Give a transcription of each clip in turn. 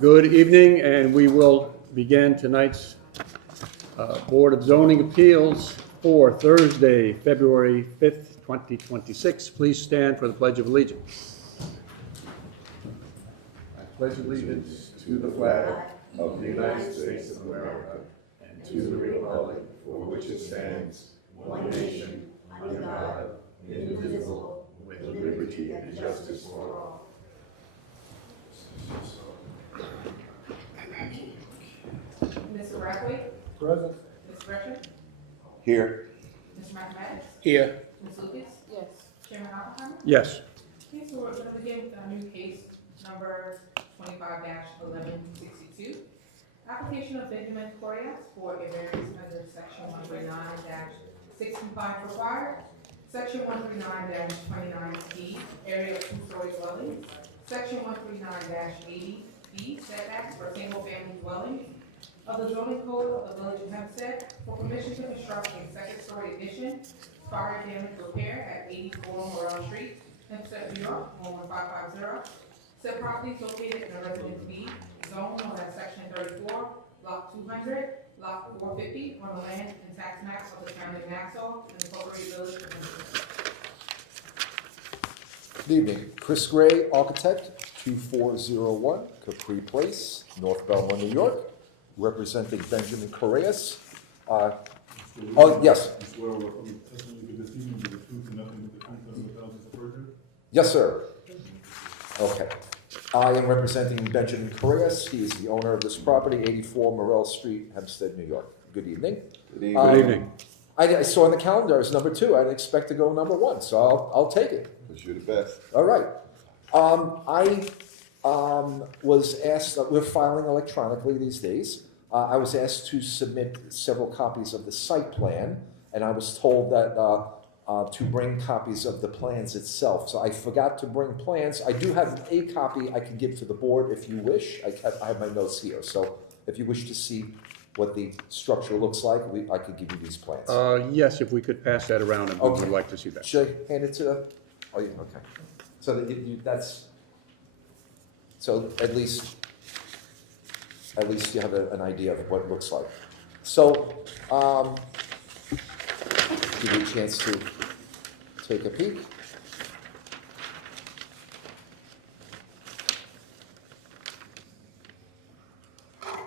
Good evening, and we will begin tonight's Board of Zoning Appeals for Thursday, February 5th, 2026. Please stand for the Pledge of Allegiance. I pledge allegiance to the flag of the United States of America and to the republic for which it stands, one nation, under God, indivisible, with liberty and justice for all. Mr. Brackley? Present. Ms. Gresham? Here. Mr. Mathematics? Here. Ms. Lucas? Yes. Chairman Oppenheimer? Yes. Okay, so we're going to begin with our new case number 25-1162. Application of Benjamin Correas for a variance under section 139-65 required, section 139-29D, area of two-story dwellings, section 139-80B, setbacks for single-family dwellings of the zoning code of the village of Hempstead for permission to construct a second-story addition, fire damage repair at 84 Morel Street, Hempstead, New York, 11550. Said property is located in a residence B zone known as section 34, block 200, lot 450, on the land and tax map of the town of Nassau and the incorporated village of Hempstead. Good evening. Chris Gray, architect, 2401 Capri Place, North Belmont, New York, representing Benjamin Correas. Oh, yes. Yes, sir. Okay. I am representing Benjamin Correas. He is the owner of this property, 84 Morel Street, Hempstead, New York. Good evening. Good evening. I saw on the calendar as number 2. I didn't expect to go number 1, so I'll take it. Because you're the best. All right. I was asked, we're filing electronically these days. I was asked to submit several copies of the site plan, and I was told that to bring copies of the plans itself. So I forgot to bring plans. I do have a copy I can give to the board if you wish. I have my notes here. So if you wish to see what the structure looks like, I could give you these plans. Yes, if we could pass that around, and we Okay. would like to see that. Should I hand it to? Oh, yeah, okay. So that that's. So at least you have an idea of what it looks like. So, give you a chance to take a peek.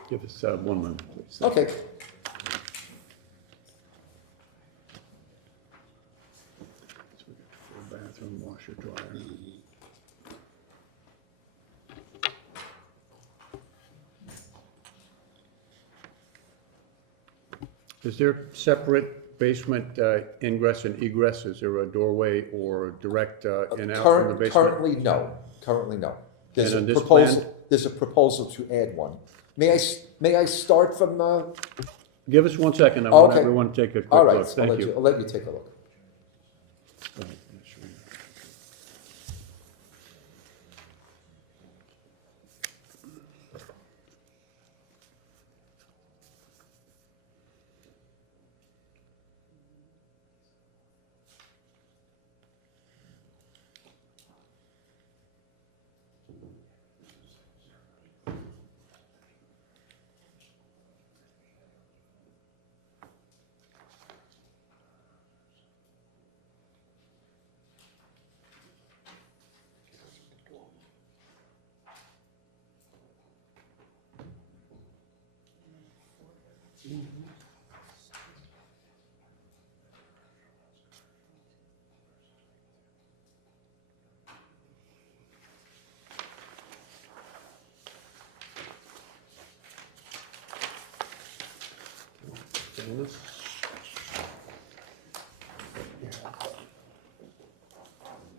Give us 1 moment, please. Okay. Bathroom, washer, dryer. Is there separate basement ingress and egress? Is there a doorway or direct in out from the basement? Currently, no. Currently, no. There's And a on this proposal. plan? There's a proposal to add one. May I start from? Give us 1 second. I want Okay. everyone to take a quick All right. look. Thank you. I'll let you take a look. Go ahead.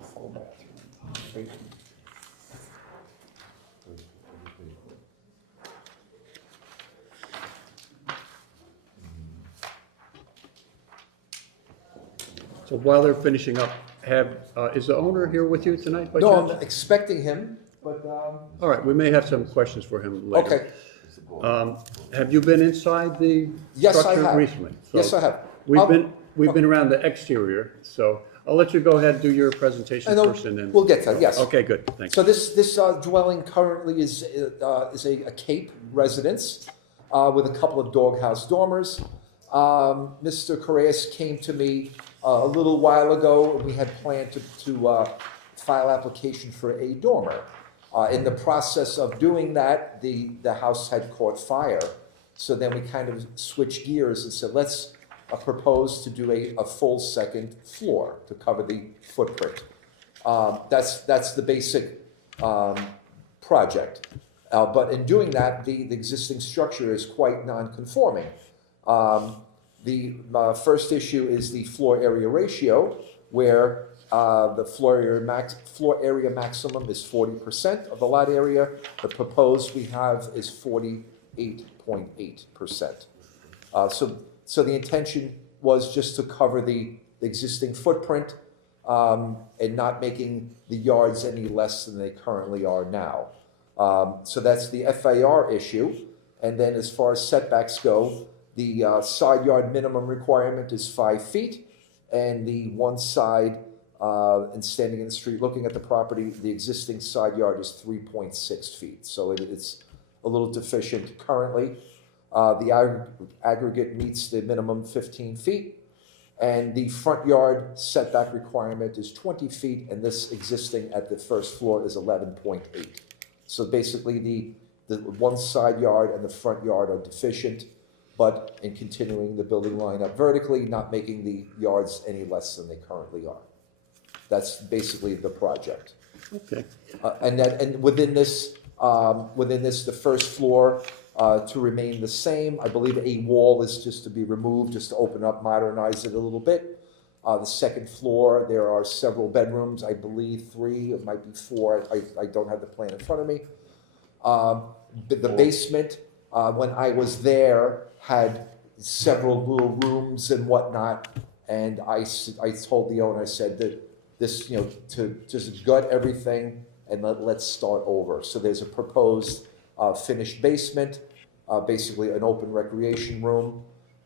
Full bathroom. So while they're finishing up, is the owner here with you tonight by No, chance? I'm expecting him, but. All right, we may have some questions for him later. Okay. Have you been inside the Yes, I structure have. recently? Yes, I have. We've been around the exterior, so I'll let you go ahead and do your presentation And then first and then. we'll get to that, yes. Okay, good, thanks. So this dwelling currently is a Cape residence with a couple of doghouse dormers. Mr. Correas came to me a little while ago, and we had planned to file application for a dormer. In the process of doing that, the house had caught fire. So then we kind of switched gears and said, let's propose to do a full second floor to cover the footprint. That's the basic project. But in doing that, the existing structure is quite non-conforming. The first issue is the floor area ratio, where the floor area maximum is 40% of the lot area. The proposed we have is 48.8%. So the intention was just to cover the existing footprint and not making the yards any less than they currently are now. So that's the FAR issue. And then as far as setbacks go, the side yard minimum requirement is 5 feet, and the one side, and standing in the street looking at the property, the existing side yard is 3.6 feet. So it's a little deficient currently. The aggregate meets the minimum 15 feet, and the front yard setback requirement is 20 feet, and this existing at the first floor is 11.8. So basically the one side yard and the front yard are deficient, but in continuing the building line up vertically, not making the yards any less than they currently are. That's basically the project. Okay, And within this, the first floor to remain the same. I believe a wall is just to be removed, just to open up, modernize it a little bit. The second floor, there are several bedrooms, I believe 3, it might be 4, I don't have the plan in front of me. The basement, when I was there, had several little rooms and whatnot, and I told the owner, I said that this, to just gut everything and let's start over. So there's a proposed finished basement, basically an open recreation room,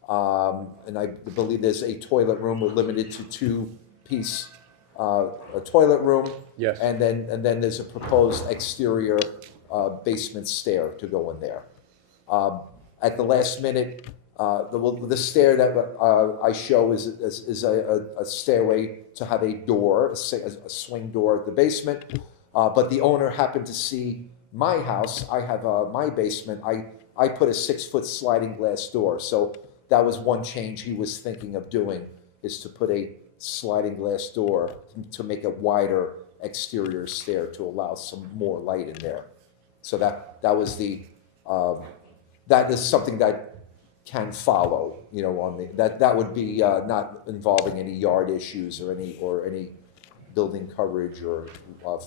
and I believe there's a toilet room. We're limited to 2-piece a toilet room. yes. And then there's a proposed exterior basement stair to go in there. At the last minute, the stair that I show is a stairway to have a door, a swing door at the basement. But the owner happened to see my house. I have my basement. I put a 6-foot sliding glass door. So that was one change he was thinking of doing, is to put a sliding glass door to make a wider exterior stair to allow some more light in there. So that was that is something that can follow, on that would be not involving any yard issues or any building coverage or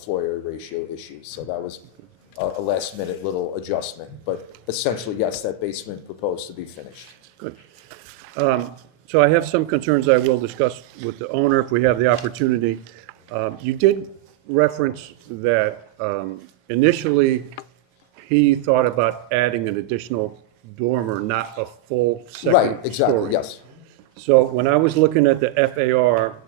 floor area ratio issues. So that was a last minute little adjustment, but essentially, yes, that basement proposed to be finished. Good. So I have some concerns I will discuss with the owner if we have the opportunity. You did reference that initially he thought about adding an additional dormer, not a full second Right, exactly, story. yes. So when I was looking at the FAR,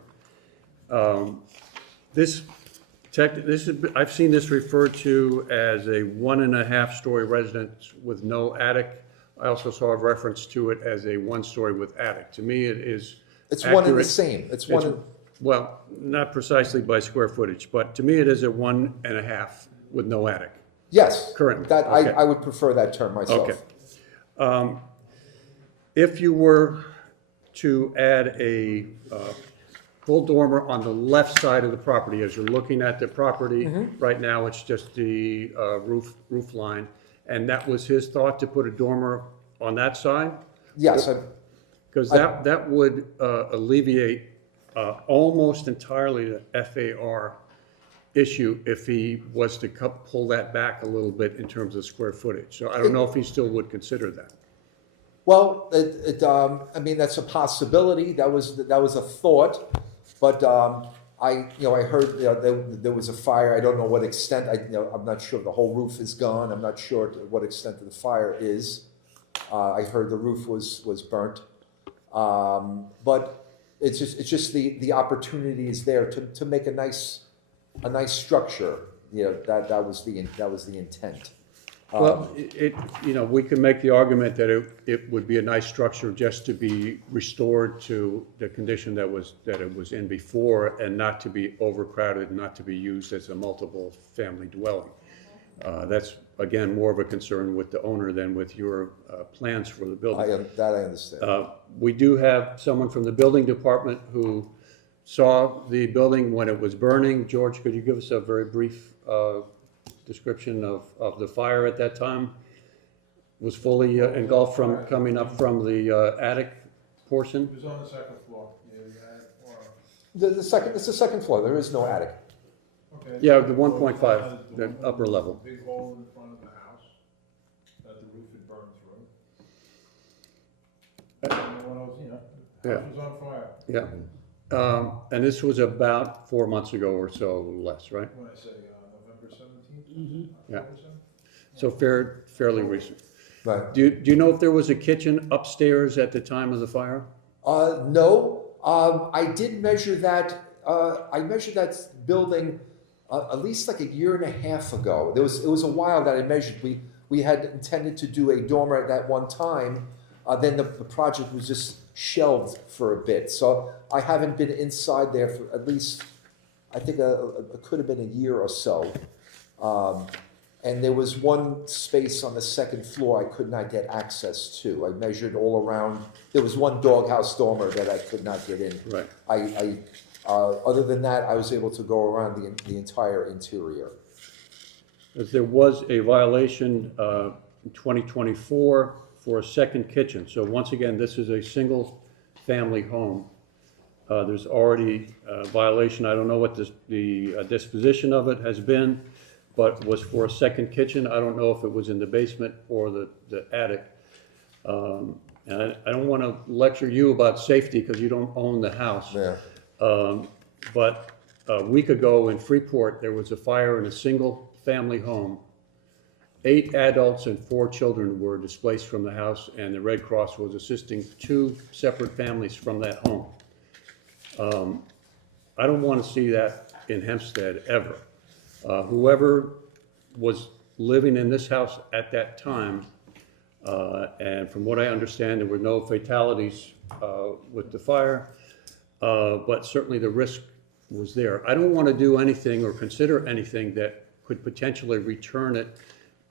I've seen this referred to as a 1.5-story residence with no attic. I also saw a reference to it as a 1-story with attic. To me, it is It's one and the accurate. same. It's one. Well, not precisely by square footage, but to me, it is a 1.5 with no attic. Yes. Currently, That, okay. I would prefer that term myself. Okay. If you were to add a full dormer on the left side of the property, as you're looking at the property, right now it's just the roof line, and that was his thought, to put a dormer on that side? Yes, Because that would alleviate almost entirely the FAR issue if he was to pull that back a little bit in terms of square footage. So I don't know if he still would consider that. well, I mean, that's a possibility. That was a thought, but I heard there was a fire. I don't know what extent. I'm not sure the whole roof is gone. I'm not sure to what extent the fire is. I heard the roof was burnt, but it's just the opportunity is there to make a nice structure. You know, that was the intent. Well, we can make the argument that it would be a nice structure just to be restored to the condition that it was in before, and not to be overcrowded, not to be used as a multiple family dwelling. That's, again, more of a concern with the owner than with your plans for the building. That I understand. We do have someone from the building department who saw the building when it was burning. George, could you give us a very brief description of the fire at that time? Was fully engulfed from coming up from the attic portion? It was on the second floor. Yeah, you had, It's the second floor. There is no attic. okay. Yeah, the 1.5, the upper level. Big hole in front of the house that the roof had burned through. And when I was, the house was on fire. Yeah. And this was about 4 months ago or so, less, right? When I say November 17th? Yeah. October 17th? So fairly recent. Right. Do you know if there was a kitchen upstairs at the time of the fire? No. I did measure that. I measured that building at least like a year and a half ago. It was a while that I measured. We had intended to do a dormer at that one time. Then the project was just shelved for a bit. So I haven't been inside there for at least, I think it could have been a year or so. And there was one space on the second floor I could not get access to. I measured all around. There was one doghouse dormer that I could not get in. Right. Other than that, I was able to go around the entire interior. As there was a violation in 2024 for a second kitchen. So once again, this is a single-family home. There's already a violation. I don't know what the disposition of it has been, but was for a second kitchen. I don't know if it was in the basement or the attic. And I don't want to lecture you about safety because you don't own the house. Yeah. But a week ago in Freeport, there was a fire in a single-family home. 8 adults and 4 children were displaced from the house, and the Red Cross was assisting 2 separate families from that home. I don't want to see that in Hempstead ever. Whoever was living in this house at that time, and from what I understand, there were no fatalities with the fire, but certainly the risk was there. I don't want to do anything or consider anything that could potentially return it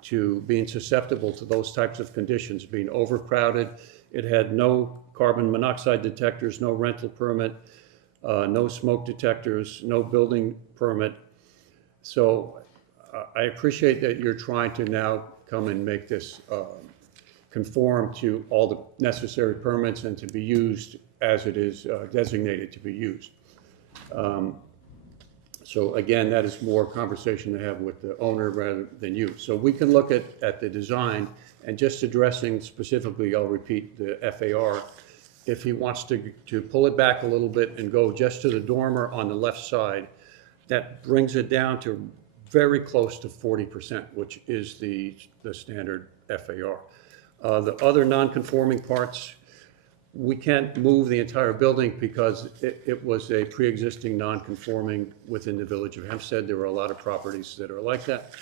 to being susceptible to those types of conditions, being overcrowded. It had no carbon monoxide detectors, no rental permit, no smoke detectors, no building permit. So I appreciate that you're trying to now come and make this conform to all the necessary permits and to be used as it is designated to be used. So again, that is more conversation to have with the owner rather than you. So we can look at the design, and just addressing specifically, I'll repeat the FAR. If he wants to pull it back a little bit and go just to the dormer on the left side, that brings it down to very close to 40%, which is the standard FAR. The other non-conforming parts, we can't move the entire building because it was a pre-existing non-conforming within the village of Hempstead. There were a lot of properties that are like that.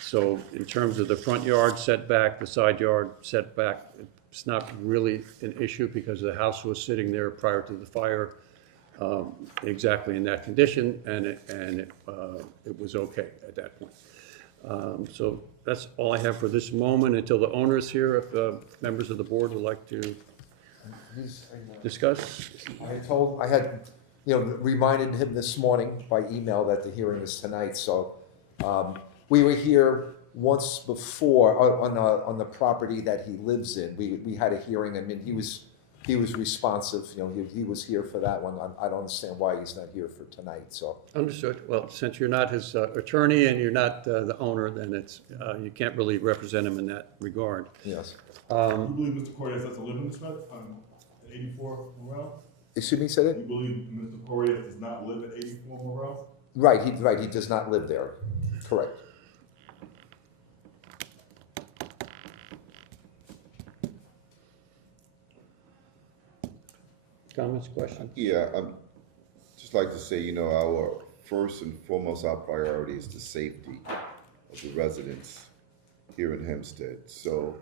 So in terms of the front yard setback, the side yard setback, it's not really an issue because the house was sitting there prior to the fire, exactly in that condition, and it was okay at that point. So that's all I have for this moment until the owner is here. If members of the board would like to discuss. I had reminded him this morning by email that the hearing is tonight. So we were here once before on the property that he lives in. We had a hearing. I mean, he was responsive. He was here for that one. I don't understand why he's not here for tonight. So Understood. Well, since you're not his attorney and you're not the owner, then it's you can't really represent him in that regard. yes. You believe Mr. Correa has to live in this bed on 84 Morel? Excuse me, say that? You believe Mr. Correa does not live at 84 Morel? Right. He does not live there. Correct. comments, questions? Yeah, just like to say, our first and foremost, our priority is the safety of the residents here in Hempstead. So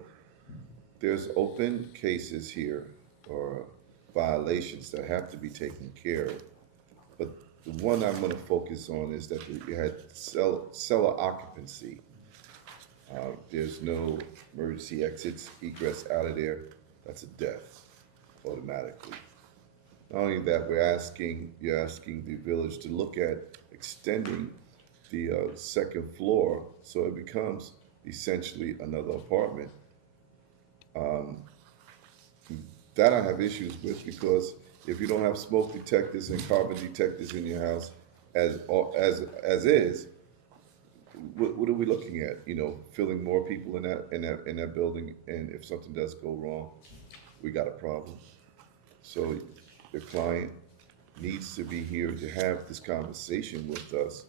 there's open cases here or violations that have to be taken care of. But the one I'm gonna focus on is that we had cellar occupancy. There's no emergency exits, egress out of there. That's a death automatically. Not only that, you're asking the village to look at extending the second floor so it becomes essentially another apartment. That I have issues with, because if you don't have smoke detectors and carbon detectors in your house as is, what are we looking at? Filling more people in that building, and if something does go wrong, we got a problem. So the client needs to be here to have this conversation with us,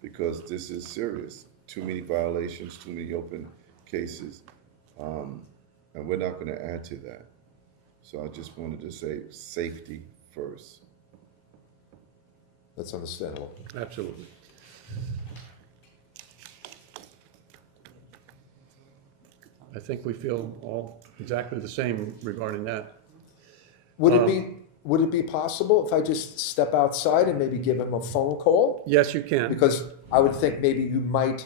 because this is serious. Too many violations, too many open cases, and we're not gonna add to that. So I just wanted to say safety first. That's understandable. Absolutely. I think we feel all exactly the same regarding that. Would it be possible if I just step outside and maybe give him a phone call? Yes, you can. Because I would think maybe you might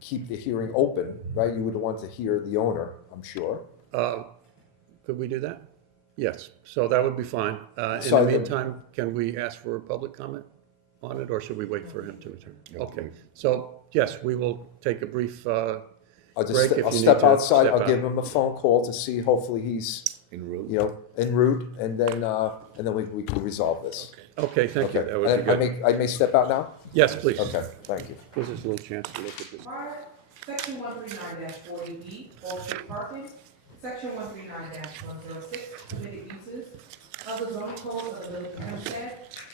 keep the hearing open, right? You would want to hear the owner, I'm sure. Could we do that? Yes, so that would be fine. In So the meantime, can we ask for a public comment on it, or should we wait for him to return? Yeah, Okay, please. so yes, we will take a brief break I'll if you need step to outside, step I'll out. give him a phone call to see, hopefully he's, En route? en route, and then we can resolve this. Okay, thank you, Okay, that would be good. I may step out now? Yes, please. Okay, thank you. Gives us a little chance to look at this. Alright, section 139-40B, off-street parking. Section 139-106, permitted uses of the zoning code of the village of Hempstead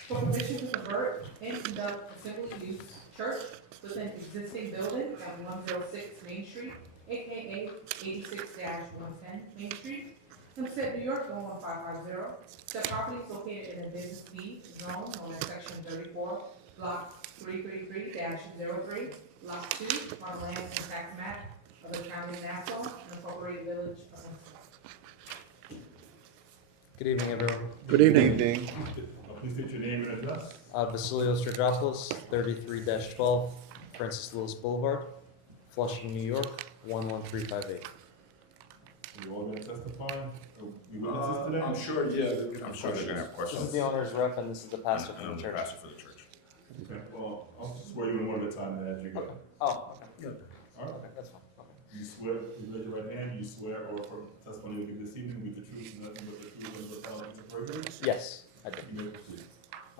for permission to convert and conduct assembly use church within existing building at 106 Main Street, aka 86-110 Main Street, Hempstead, New York, 11550. The property is located in a business B zone known as section 34, block 333-03, lot 2, on land and tax map of the county of Nassau, and incorporated village of Hempstead. Good evening, everyone. Good Good evening. evening. Please state your name and address. Vasilios Georgopoulos, 33-12 Francis Lewis Boulevard, Flushing, New York, 11358. You all gonna testify? Are you witnesses today? I'm sure, yeah, I'm sure they're gonna have This questions. is the owner's rep, and this is the pastor And from I'm the the church. pastor for the church. Okay, well, I'll swear you in one at a time and as you go. Okay. Oh, okay. All right. Okay, that's fine. Okay. You swear, you raise your right hand, you swear or affirm testimony you give this evening with the truth, and nothing but the truth, and the telling the perjury? Yes, I did. You may proceed.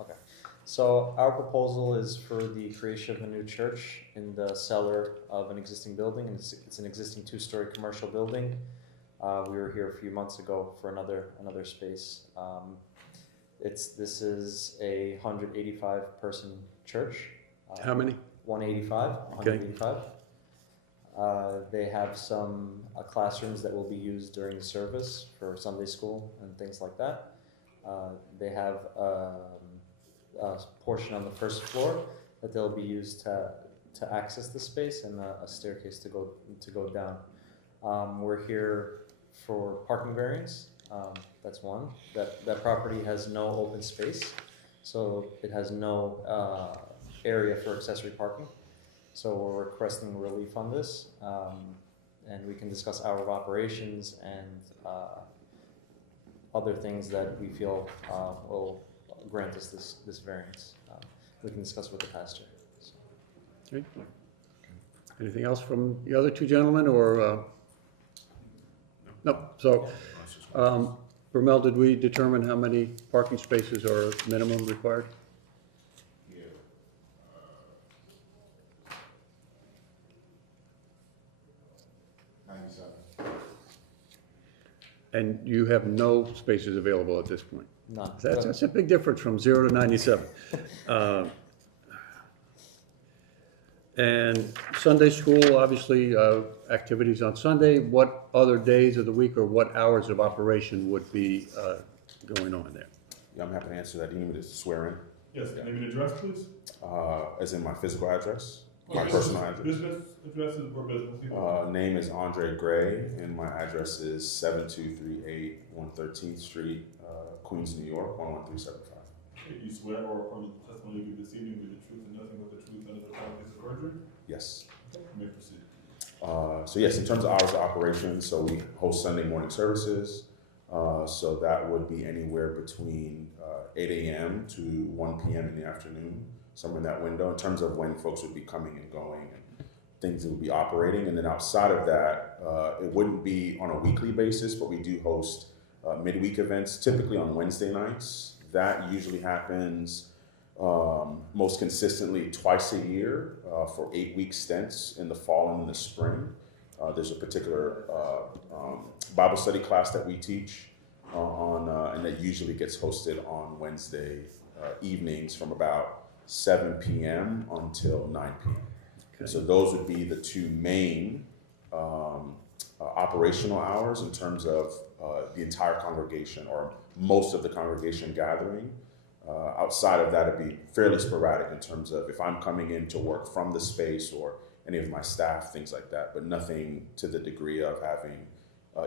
Okay. So our proposal is for the creation of a new church in the cellar of an existing building, and it's an existing two-story commercial building. We were here a few months ago for another space. This is a 185 person church. How many? 185. Okay. 185. They have some classrooms that will be used during the service for Sunday school and things like that. They have a portion on the first floor that they'll be used to access the space, and a staircase to go down. We're here for parking variance. That's one. That property has no open space, so it has no area for accessory parking. So we're requesting relief on this, and we can discuss hour of operations and other things that we feel will grant us this variance. We can discuss with the pastor. So. Okay. Anything else from the other two gentlemen, or? No, so, Bermel, did we determine how many parking spaces are minimum required? Yeah. 97. And you have no spaces available at this point? None. That's a big difference from 0 to 97. And Sunday school, obviously, activities on Sunday. What other days of the week or what hours of operation would be going on there? Yeah, I'm happy to answer that. Do you need me to swear in? Yes, name and address, please. As in my physical address? My Yes. personal address? Business addresses or business. Either. Name is Andre Gray, and my address is 7238 113th Street, Queens, New York, 11375. Okay, you swear or affirm the testimony you give this evening will be the truth and nothing but the truth under the penalty of perjury? Yes. Okay, you may proceed. So yes, in terms of hours of operation, so we host Sunday morning services. So that would be anywhere between 8 a.m. to 1 p.m. in the afternoon, somewhere in that window, in terms of when folks would be coming and going and things that would be operating. And then outside of that, it wouldn't be on a weekly basis, but we do host midweek events, typically on Wednesday nights. That usually happens most consistently twice a year for 8-week stints in the fall and in the spring. There's a particular Bible study class that we teach and that usually gets hosted on Wednesday evenings from about 7 p.m. until 9 p.m. Okay. So those would be the two main operational hours in terms of the entire congregation or most of the congregation gathering. Outside of that, it'd be fairly sporadic in terms of if I'm coming in to work from the space or any of my staff, things like that, but nothing to the degree of having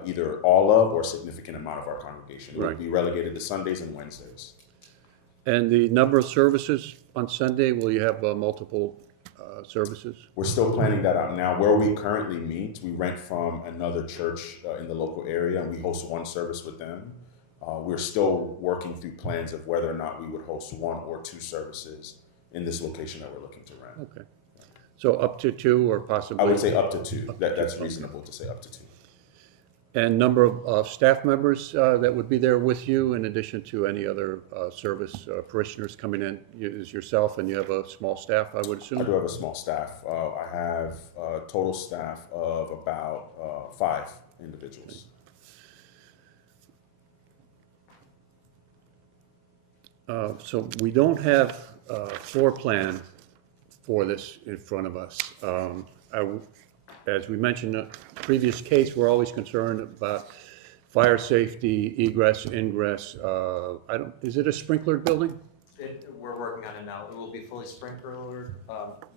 either all of or significant amount of our congregation. It Right. would be relegated to Sundays and Wednesdays. And the number of services on Sunday, will you have multiple services? We're still planning that out now. Where we currently meet, we rent from another church in the local area, and we host one service with them. We're still working through plans of whether or not we would host one or two services in this location that we're looking to rent. Okay. So up to 2 or possibly? I would say up to 2. That's reasonable to say up to 2. And number of staff members that would be there with you in addition to any other service parishioners coming in? Is yourself and you have a small staff, I would assume? I do have a small staff. I have a total staff of about 5 individuals. So we don't have a floor plan for this in front of us. As we mentioned in the previous case, we're always concerned about fire safety, egress, ingress. Is it a sprinklered building? We're working on it now. It will be fully sprinklered.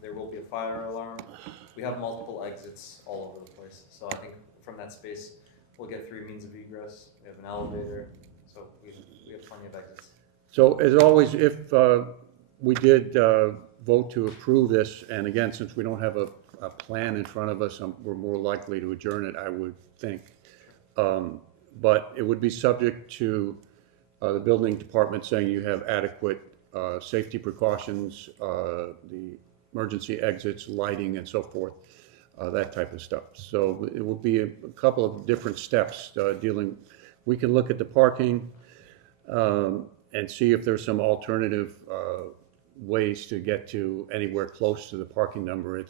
There will be a fire alarm. We have multiple exits all over the place. So I think from that space, we'll get 3 means of egress. We have an elevator, so we have plenty of exits. So as always, if we did vote to approve this, and again, since we don't have a plan in front of us, we're more likely to adjourn it, I would think. But it would be subject to the building department saying you have adequate safety precautions, the emergency exits, lighting, and so forth, that type of stuff. So it will be a couple of different steps dealing. We can look at the parking and see if there's some alternative ways to get to anywhere close to the parking number. I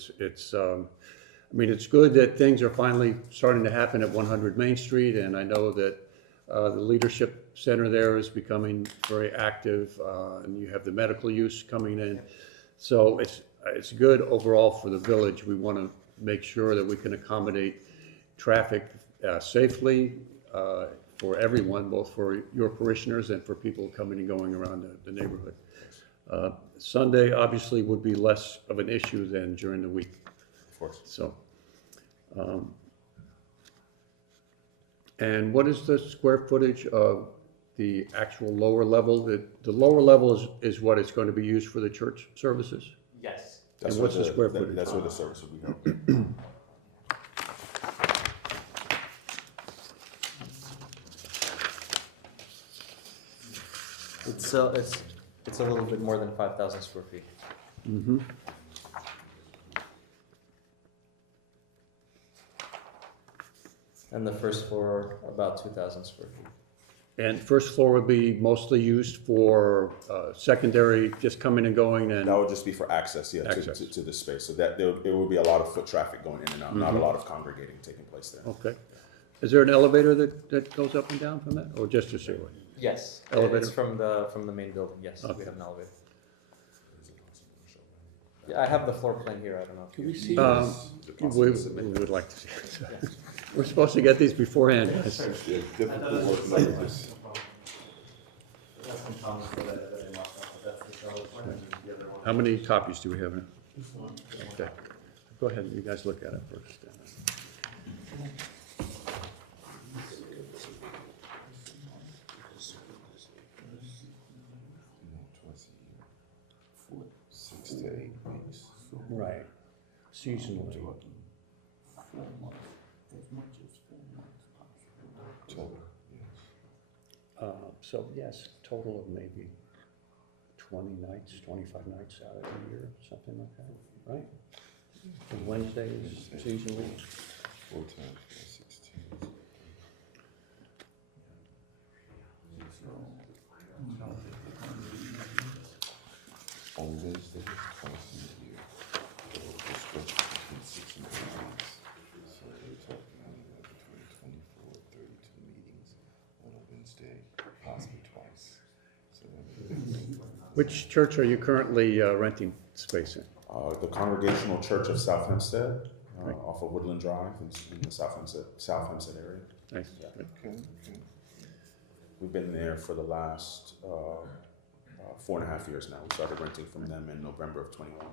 mean, it's good that things are finally starting to happen at 100 Main Street, and I know that the leadership center there is becoming very active, and you have the medical use coming in. So it's good overall for the village. We want to make sure that we can accommodate traffic safely for everyone, both for your parishioners and for people coming and going around the neighborhood. Sunday obviously would be less of an issue than during the week. Of course. So, and what is the square footage of the actual lower level? The lower level is what it's going to be used for the church services? Yes. That's And what's where the square footage? That's where the service would be held. It's a little bit more than 5,000 square feet. Mm-hmm. And the first floor, about 2,000 square feet. And first floor would be mostly used for secondary, just coming and going and? That would just be for access, yeah, Access. to the space. So that there would be a lot of foot traffic going in and out, not a lot of congregating taking place there. Okay. Is there an elevator that goes up and down from that, or just a stairway? Yes. Elevator? It's from the main building, yes, Okay. we have an elevator. Yeah, I have the floor plan here, I don't know. Can we see We would like to see it. We're supposed to get these beforehand. Yeah, difficult work numbers. That's some comments that I marked up, but that's the show plan, and the other one. How many copies do we have? Okay, go ahead, you guys look at it first. For 6 to 8 weeks. Right, seasonally. Total, So yes, total of maybe 20 nights, 25 nights out of the year, something like that, right? And Wednesday is seasonally. 4 times 4, 16. On Wednesdays, twice a year. So it's stretched between 6 and 8 weeks. So we're talking between 24, 32 meetings on a Wednesday, possibly twice. So Which church are you currently renting space in? The Congregational Church of South Hempstead, Right. off of Woodland Drive in the South Hempstead area. Nice. okay, okay. We've been there for the last 4.5 years now. We started renting from them in November of 21.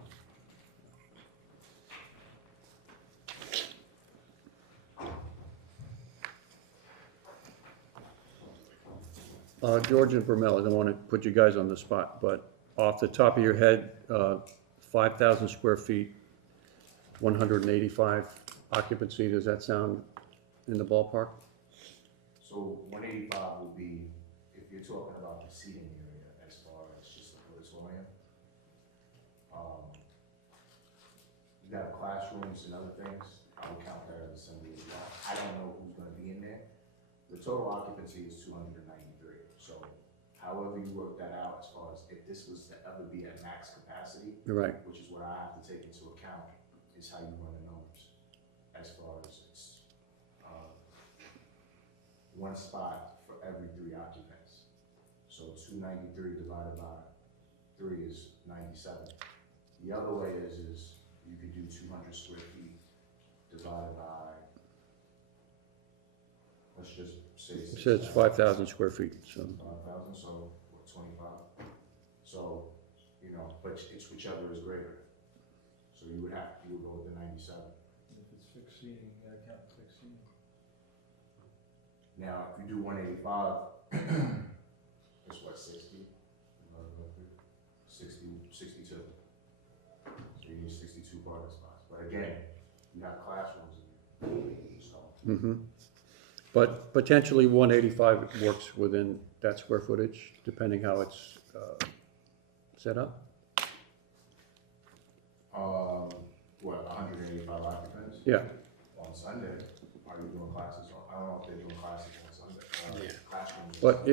George and Vermel, I don't want to put you guys on the spot, but off the top of your head, 5,000 square feet, 185 occupancy, does that sound in the ballpark? So 185 will be, if you're talking about the seating area as far as just the auditorium. You got classrooms and other things, I would count that as assembly as well. I don't know who's gonna be in there. The total occupancy is 293, so however you work that out as far as if this was to ever be at max capacity, You're right. which is what I have to take into account, is how you run the numbers. As far as it's, one spot for every 3 occupants. So 293 divided by 3 is 97. The other way is you could do 200 square feet divided by, let's just say. It says 5,000 square feet, so. 5,000, so what, 25? So, you know, but it's whichever is greater. So you would go with the 97. If it's fixed seating, you gotta count fixed seating. Now, if you do 185, it's what, 60? 62. So you need 62 parking spots. But again, you have classrooms in here, so. But potentially 185 works within that square footage, depending how it's set up? What, 185 occupants? Yeah. On Sunday, are you doing classes I don't know if they're doing classes on Sunday. Classrooms. But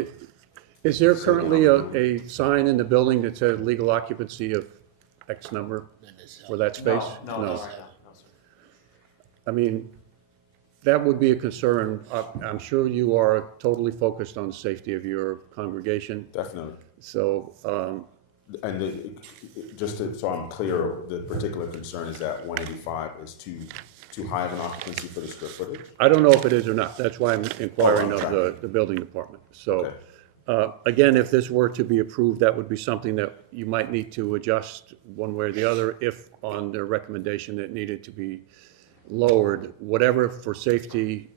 is there currently a sign in the building that says legal occupancy of X number for that space? No, sir. I mean, that would be a concern. I'm sure you are totally focused on the safety of your congregation. Definitely. So, And so I'm clear, the particular concern is that 185 is too high of an occupancy for the square footage? I don't know if it is or not. That's why I'm inquiring of Okay. the building department. So, Okay. again, if this were to be approved, that would be something that you might need to adjust one way or the other if on their recommendation it needed to be lowered, whatever for safety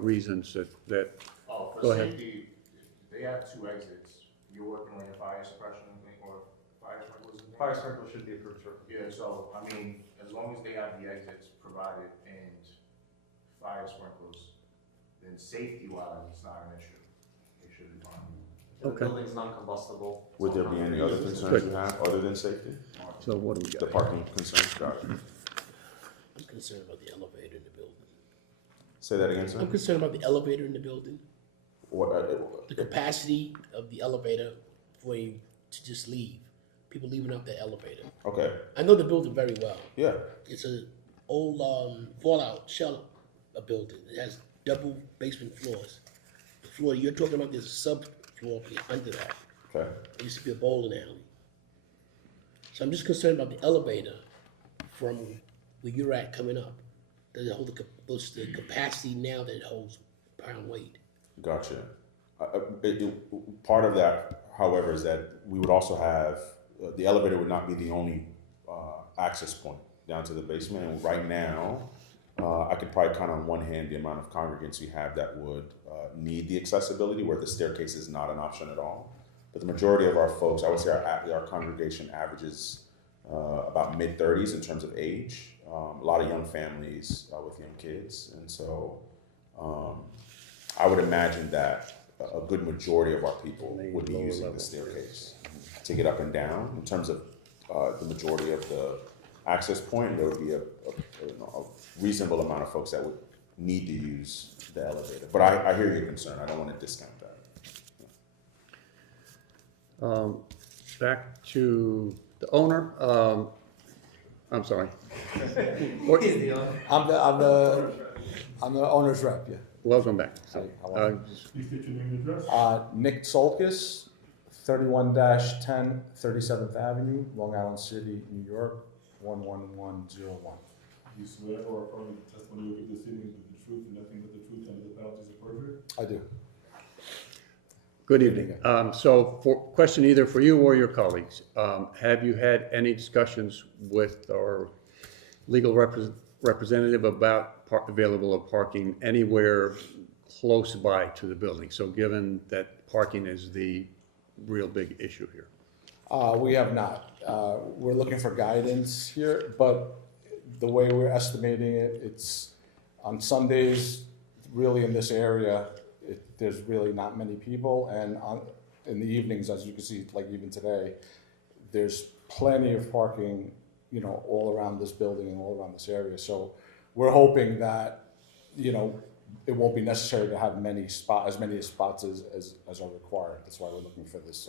reasons that, Oh, for Go ahead. safety, they have 2 exits. You're working on your fire suppression or fire sprinklers? in there? Fire sprinkler should be approved, sir. Yeah, so, I mean, as long as they have the exits provided and fire sprinklers, then safety-wise, it's not an issue. It should be fine. The Okay. building's non-combustible. Would there be any other concerns you have other than safety? so what do we The got? parking concerns, got it. I'm concerned about the elevator in the building. Say that again, sir? I'm concerned about the elevator in the building, What, the capacity of the elevator for you to just leave. People leaving out the elevator. okay, I know the building very well. yeah, It's an old fallout shell building. It has double basement floors. The floor you're talking about, there's a subfloor under that. okay. It used to be a bowling alley. So I'm just concerned about the elevator from where you're at coming up. Does it hold the capacity now that it holds pound weight? Gotcha. Part of that however, is that we would also have, the elevator would not be the only access point down to the basement. And right now, I could probably count on one hand the amount of congregants we have that would need the accessibility, where the staircase is not an option at all. But the majority of our folks, I would say our congregation averages about mid-30s in terms of age. A lot of young families with young kids. And so I would imagine that a good majority of our people would be using the staircase to get up and down. In terms of the majority of the access point, there would be a reasonable amount of folks that would need to use the elevator. But I hear your concern. I don't want to discount that. Back to the owner. I'm sorry. I'm the owner's rep, yeah. Welcome back. How Please state your name and address. Nick Solkis, 31-10 37th Avenue, Long Island City, New York, 11101. Do you swear or affirm that the testimony you will give this evening is the truth and nothing but the truth under the penalties of perjury? I do. Good evening. So for question either for you or your colleagues, have you had any discussions with our legal representative about available of parking anywhere close by to the building? So given that parking is the real big issue here. We have not. We're looking for guidance here, but the way we're estimating it, it's on Sundays, really in this area, there's really not many people, and in the evenings, as you can see, like even today, there's plenty of parking, you know, all around this building and all around this area. So we're hoping that, you know, it won't be necessary to have as many spots as are required. That's why we're looking for this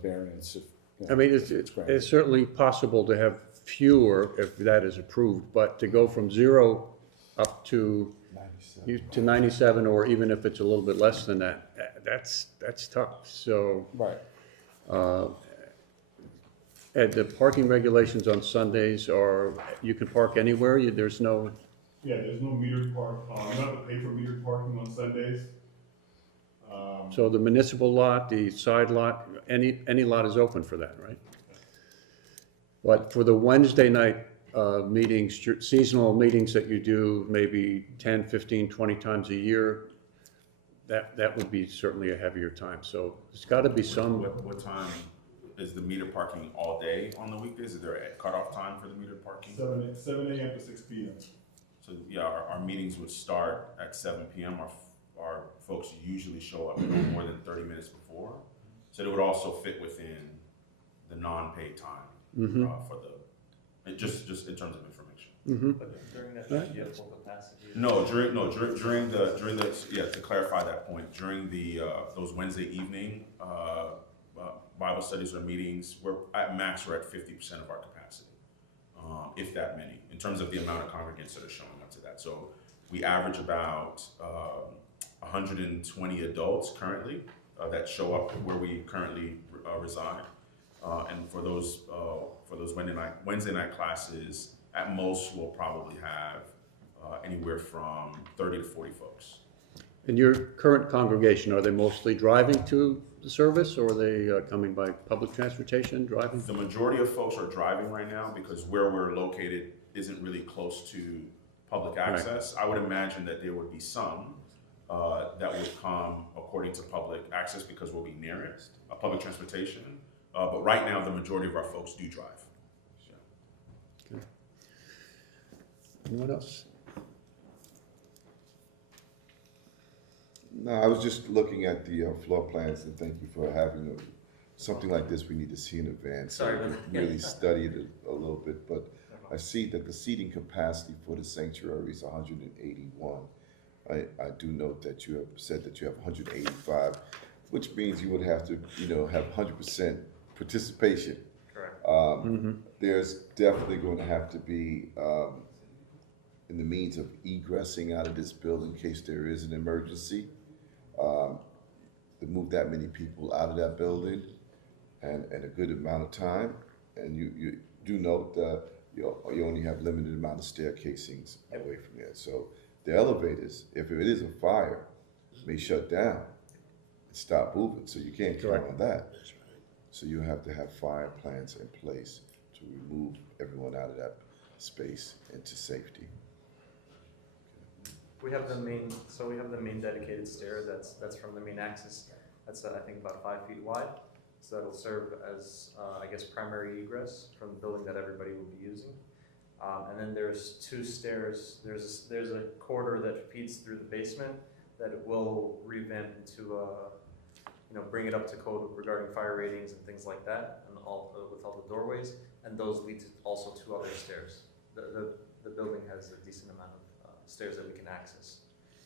variance. If, you know, I mean, granted. it's certainly possible to have fewer if that is approved, but to go from 0 up to 97, or even if it's a little bit less than that, that's tough. So, Right. and the parking regulations on Sundays are, you can park anywhere, there's no, Yeah, there's no metered park, you have to pay for metered parking on Sundays. so the municipal lot, the side lot, any lot is open for that, right? But for the Wednesday night meetings, seasonal meetings that you do maybe 10, 15, 20 times a year, that would be certainly a heavier time. So there's got to be some. What time is the meter parking all day on the weekdays? Is there a cutoff time for the metered parking? 7 a.m. to 6 p.m. So yeah, our meetings would start at 7 p.m. Our folks usually show up no more than 30 minutes before. So it would also fit within the non-paid time for just in terms of information. But during that time, you have full capacity? During the to clarify that point, during the those Wednesday evening Bible studies or meetings, we're at 50% of our capacity, if that many, in terms of the amount of congregants that are showing up to that. So we average about 120 adults currently that show up where we currently reside, and for those Wednesday night classes, at most we'll probably have anywhere from 30 to 40 folks. And your current congregation, are they mostly driving to the service, or are they coming by public transportation, driving? The majority of folks are driving right now because where we're located isn't really close to public access. Right. I would imagine that there would be some that would come according to public access because we'll be near it, public transportation. But right now, the majority of our folks do drive. Okay. Anyone else? No, I was just looking at the floor plans, and thank you for having something like this. We need to see in advance. Sorry. So we really studied it a little bit, but I see that the seating capacity for the sanctuary is 181. I do note that you have said that you have 185, which means you would have to, have 100% participation. Correct. There's definitely going to have to be in the means of egressing out of this building in case there is an emergency. To move that many people out of that building and a good amount of time. And you do note that you only have limited amount of stair casings away from there. So the elevators, if it is a fire, may shut down. stop moving, so you can't count Correct. on that. So you have to have fire plans in place to remove everyone out of that space into safety. We have the main dedicated stair that's from the main axis. That's I think about 5 feet wide. So that'll serve as I guess primary egress from the building that everybody will be using. And then there's 2 stairs. There's a corridor that feeds through the basement that it will revamp into bring it up to code regarding fire ratings and things like that, and with all the doorways. And those lead to also 2 other stairs. The building has a decent amount of stairs that we can access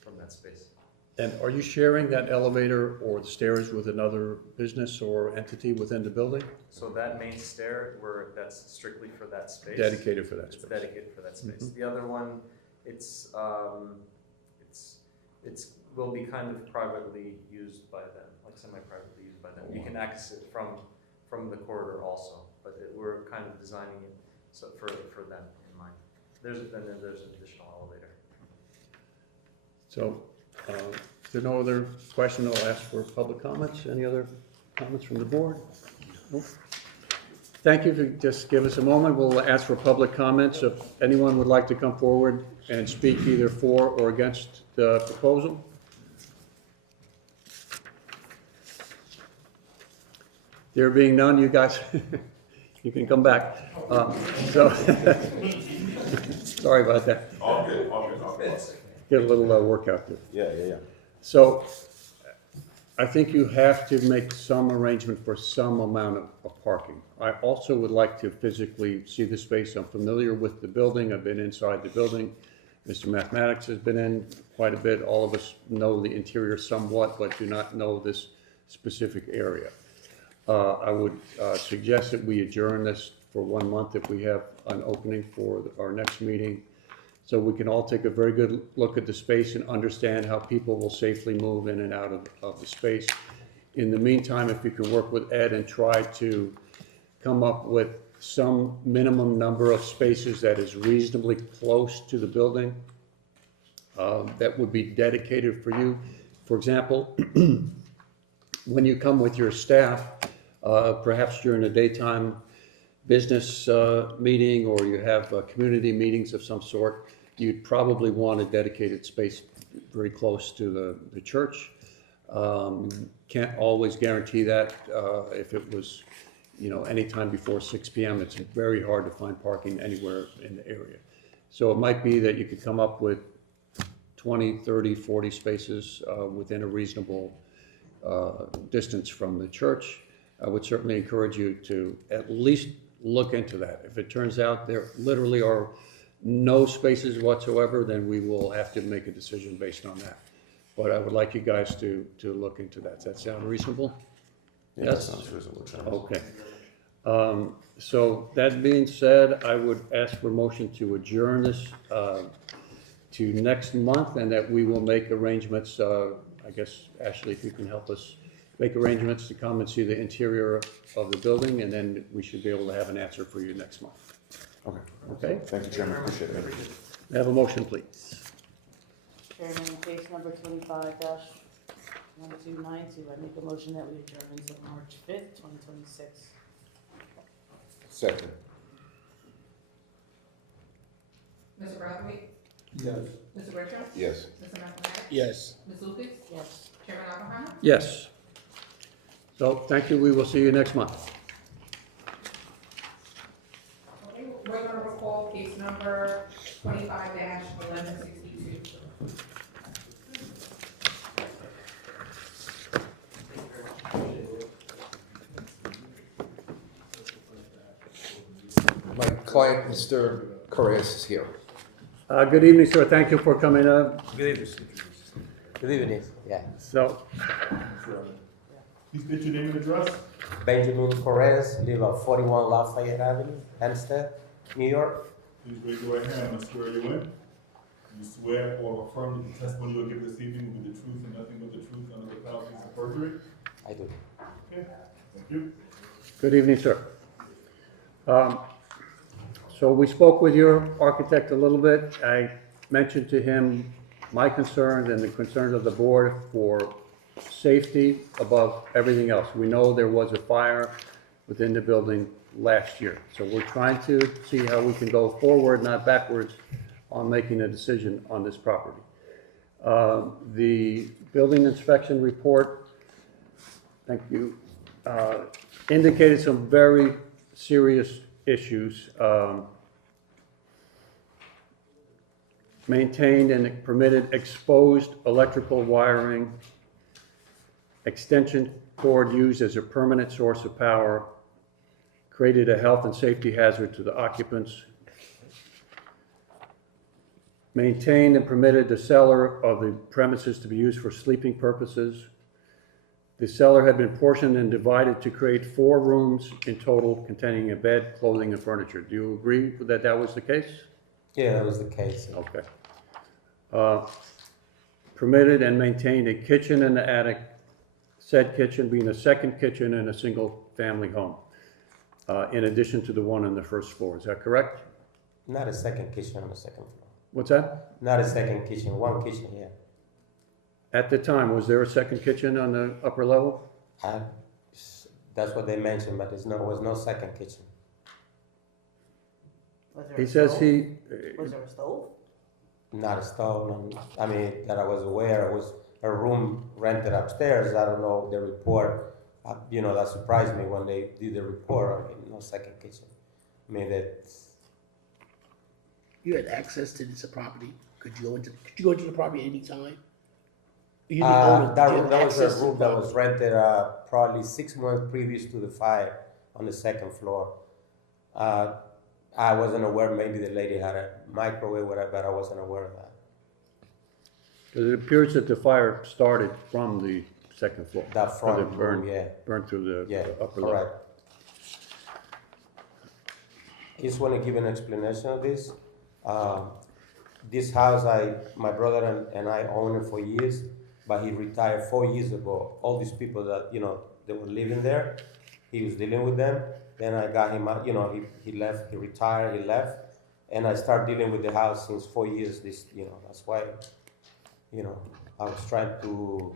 from that space. And are you sharing that elevator or the stairs with another business or entity within the building? So that main stair, that's strictly for that space. Dedicated for that It's space? dedicated for that space. Mhm. The other one, it's will be kind of privately used by them, like semi-privately used by them. You can access it from the corridor also, but we're kind of designing it so for them in mind. There's an additional elevator. So, if there are no other questions, I'll ask for public comments. Any other comments from the board? Nope. Thank you. If you just give us a moment, we'll ask for public comments. If anyone would like to come forward and speak either for or against the proposal. There being none, you guys, you can come back. Sorry about that. All good, all good, all good. Get a little workout there. Yeah. So I think you have to make some arrangement for some amount of parking. I also would like to physically see the space. I'm familiar with the building. I've been inside the building. Mr. Mathematics has been in quite a bit. All of us know the interior somewhat, but do not know this specific area. I would suggest that we adjourn this for 1 month if we have an opening for our next meeting, so we can all take a very good look at the space and understand how people will safely move in and out of the space. In the meantime, if you can work with Ed and try to come up with some minimum number of spaces that is reasonably close to the building, that would be dedicated for you. For example, when you come with your staff, perhaps during a daytime business meeting, or you have community meetings of some sort, you'd probably want a dedicated space very close to the church. Can't always guarantee that. If it was, anytime before 6 p.m., it's very hard to find parking anywhere in the area. So it might be that you could come up with 20, 30, 40 spaces within a reasonable distance from the church. I would certainly encourage you to at least look into that. If it turns out there literally are no spaces whatsoever, then we will have to make a decision based on that. But I would like you guys to look into that. Does that sound reasonable? Yeah, Yes? that sounds reasonable, Chairman. Okay. So that being said, I would ask for a motion to adjourn this to next month, and that we will make arrangements, I guess, Ashley, if you can help us make arrangements to come and see the interior of the building, and then we should be able to have an answer for you next month. Okay. Okay? Thank you, Chairman, appreciate it. May I have a motion, please? Chairman, in case number 25-1292, I make a motion that we adjourn until March 5th, 2026. Second. Mr. Brathwaite? Yes. Mr. Richards? Yes. Mr. Mathematics? Yes. Ms. Lucas? Yes. Chairman Oppenheimer? Yes. So, thank you. We will see you next month. Okay, we're gonna recall case number 25-1162. My client, Mr. Correas, is here. Good evening, sir. Thank you for coming up. Good evening. Good evening. Yeah. So, Please state your name and address. Benjamin Perez, live at 41 Lafayette Avenue, Hempstead, New York. Please raise your right hand and swear you in. You swear or affirm that the testimony you will give this evening will be the truth and nothing but the truth under the penalties of perjury. I do. Okay, thank you. good evening, sir. So we spoke with your architect a little bit. I mentioned to him my concerns and the concerns of the board for safety above everything else. We know there was a fire within the building last year. So we're trying to see how we can go forward, not backwards, on making a decision on this property. The building inspection report, thank you, indicated some very serious issues. Maintained and permitted exposed electrical wiring, extension cord used as a permanent source of power, created a health and safety hazard to the occupants, maintained and permitted the cellar of the premises to be used for sleeping purposes. The cellar had been portioned and divided to create 4 rooms in total containing a bed, clothing, and furniture. Do you agree that that was the case? Yeah, that was the case. Okay. Permitted and maintained a kitchen in the attic, said kitchen being a second kitchen in a single-family home, in addition to the one on the first floor. Is that correct? Not a second kitchen on the second floor. What's that? Not a second kitchen, one kitchen, yeah. At the time, was there a second kitchen on the upper level? That's what they mentioned, but was no second kitchen. Was there He a says stove? he, Was there a stove? Not a stove, I mean, that I was aware, it was a room rented upstairs. I don't know the report, that surprised me when they did the report. I mean, no second kitchen. I mean, You had access to this property. Could you go into the property at any time? You the owner, that did you have was a access to the room that was property? rented probably 6 months previous to the fire on the second floor. I wasn't aware, maybe the lady had a microwave, whatever, but I wasn't aware of that. because it appears that the fire started from the second floor. That front Because it burned- room, yeah. Burned through the Yeah, upper level. correct. I just want to give an explanation of this. This house, my brother and I owned it for years, but he retired 4 years ago. All these people that, they were living there, he was dealing with them. Then I got him out, he left, he retired, he left. And I started dealing with the house since 4 years. That's why, I was trying to,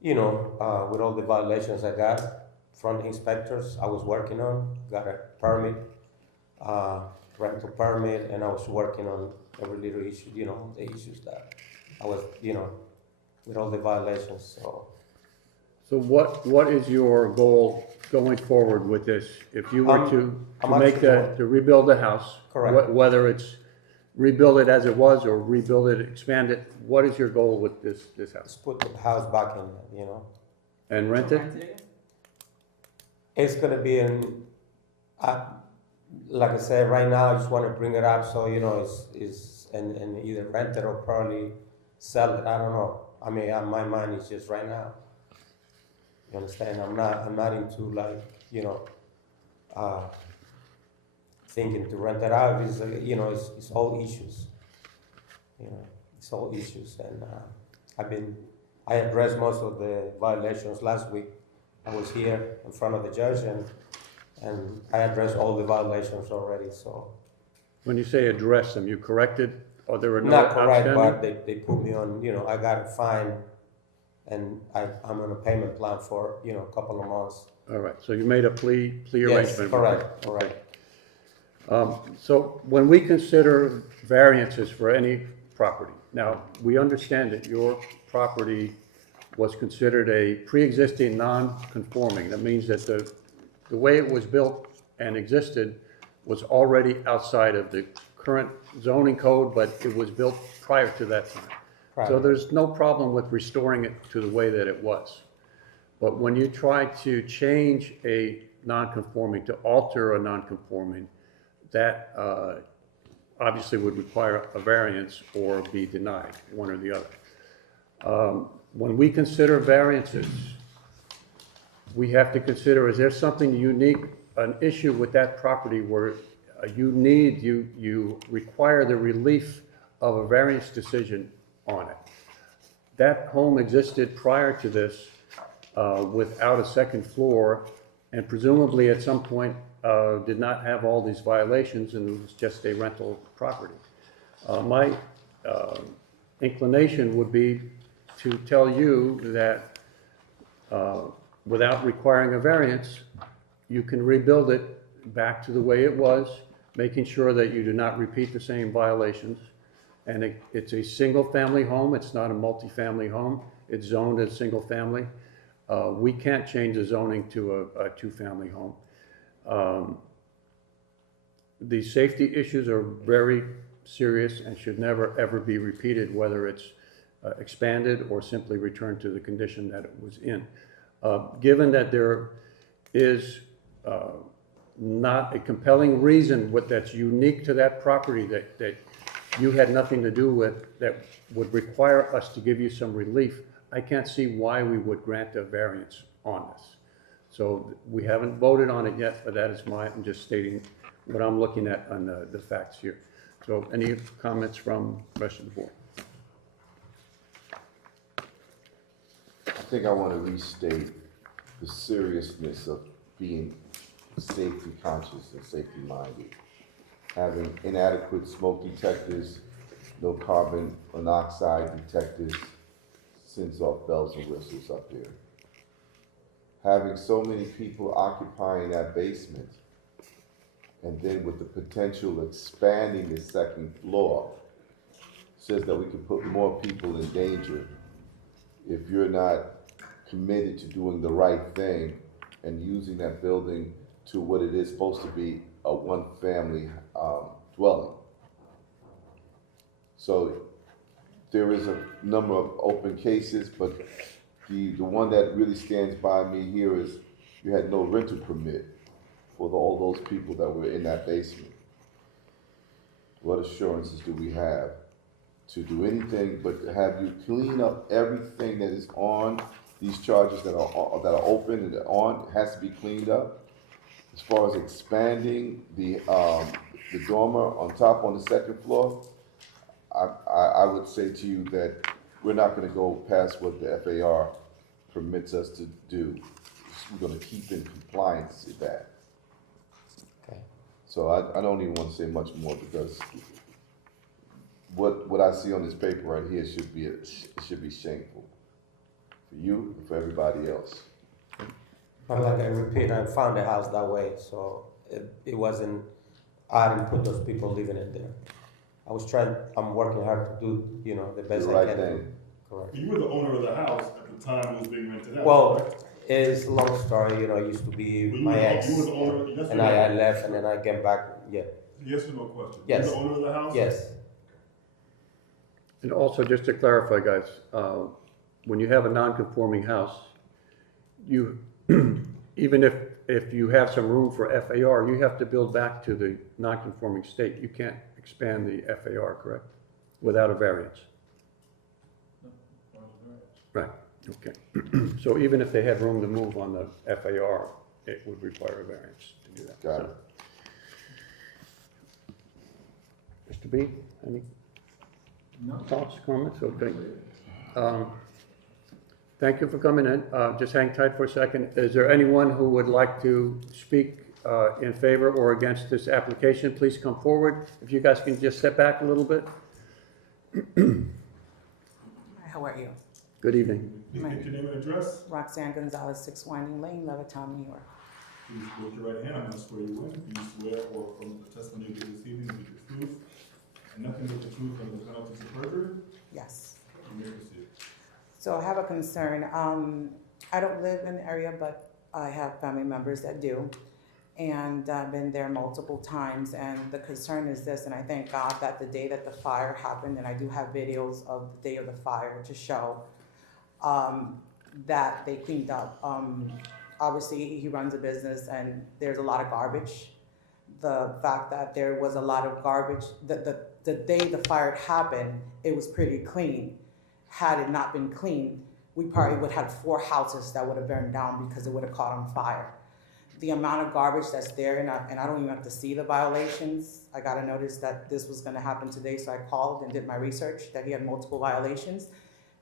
with all the violations I got from the inspectors, I was working on, got a permit, rental permit, and I was working on every little issue, the issues that I was, with all the violations, so. So what is your goal going forward with this? If you were to I'm make actually to rebuild the house? Correct. Whether it's rebuild it as it was or rebuild it, expand it, what is your goal with this house? Just put the house back in, And rent it? It's gonna be like I said, right now, I just wanna bring it up, so, and either rent it or probably sell it, I don't know. I mean, my mind is just right now. You understand? I'm not into like, thinking to rent it out. It's it's all issues. It's all issues, and I addressed most of the violations last week. I was here in front of the judge, and I addressed all the violations already. So When you say address them, you corrected, or there were no not correct, outstanding? but they put me on. I got a fine, and I'm on a payment plan for a couple of months. All right, so you made a plea Yes, arrangement? correct. So when we consider variances for any property, now, we understand that your property was considered a pre-existing non-conforming. That means that the way it was built and existed was already outside of the current zoning code, but it was built prior to that time. So Right. there's no problem with restoring it to the way that it was. But when you try to change a non-conforming, to alter a non-conforming, that obviously would require a variance or be denied, one or the other. When we consider variances, we have to consider, is there something unique, an issue with that property where you require the relief of a variance decision on it? That home existed prior to this without a second floor, and presumably at some point did not have all these violations, and it was just a rental property. My inclination would be to tell you that without requiring a variance, you can rebuild it back to the way it was, making sure that you do not repeat the same violations. And it's a single-family home, it's not a multifamily home, it's zoned as single-family. We can't change the zoning to a two-family home. The safety issues are very serious and should never, ever be repeated, whether it's expanded or simply returned to the condition that it was in. Given that there is not a compelling reason that's unique to that property that you had nothing to do with, that would require us to give you some relief, I can't see why we would grant a variance on this. So we haven't voted on it yet, but that is I'm just stating what I'm looking at on the facts here. So any comments from the rest of the board? I think I want to restate the seriousness of being safety conscious and safety minded. Having inadequate smoke detectors, no carbon monoxide detectors, sends off bells and whistles up there. Having so many people occupying that basement, and then with the potential expanding the second floor, says that we can put more people in danger if you're not committed to doing the right thing and using that building to what it is supposed to be, a one-family dwelling. So there is a number of open cases, but the one that really stands by me here is you had no rental permit for all those people that were in that basement. What assurances do we have to do anything but to have you clean up everything that is on these charges that are open and on? It has to be cleaned up. As far as expanding the dormer on top on the second floor, I would say to you that we're not going to go past what the FAR permits us to do. We're going to keep in compliance with that. Okay. So I don't even want to say much more, because what I see on this paper right here should be shameful for you and for everybody else. But like I repeat, I found the house that way, so it wasn't, I didn't put those people living in there. I'm working hard to do, the best The I right can. thing. Correct. You were the owner of the house at the time it was being rented out, Well, correct? it's a long story, it used to be Well, my ex, you were the owner, yes or and no? I left, and then I came back, yeah, Yes or no question? Yes. You the owner of the house? yes. And also, just to clarify, guys, when you have a non-conforming house, you, even if you have some room for FAR, you have to build back to the non-conforming state. You can't expand the FAR, correct? Without a variance. Right, okay. So even if they had room to move on the FAR, it would require a variance to do that. Got it. Mr. B, any thoughts, comments? Okay. Thank you for coming in. Just hang tight for a second. Is there anyone who would like to speak in favor or against this application? Please come forward. If you guys can just step back a little bit. How are you? Good evening. Please state your name and address. Roxanne Gonzalez, 6 Winding Lane, Levittown, New York. Please put your right hand. I'm going to swear you in. Do you swear or from the testimony you give this evening with the truth and nothing but the truth under the penalty of perjury? Yes. You may proceed. So I have a concern. I don't live in the area, but I have family members that do. And I've been there multiple times. And the concern is this, and I thank God that the day that the fire happened, and I do have videos of the day of the fire to show, that they cleaned up. Obviously, he runs a business and there's a lot of garbage. The fact that there was a lot of garbage, the day the fire happened, it was pretty clean. Had it not been clean, we probably would have had 4 houses that would have burned down because it would have caught on fire. The amount of garbage that's there, and I don't even have to see the violations. I got a notice that this was gonna happen today, so I called and did my research, that he had multiple violations.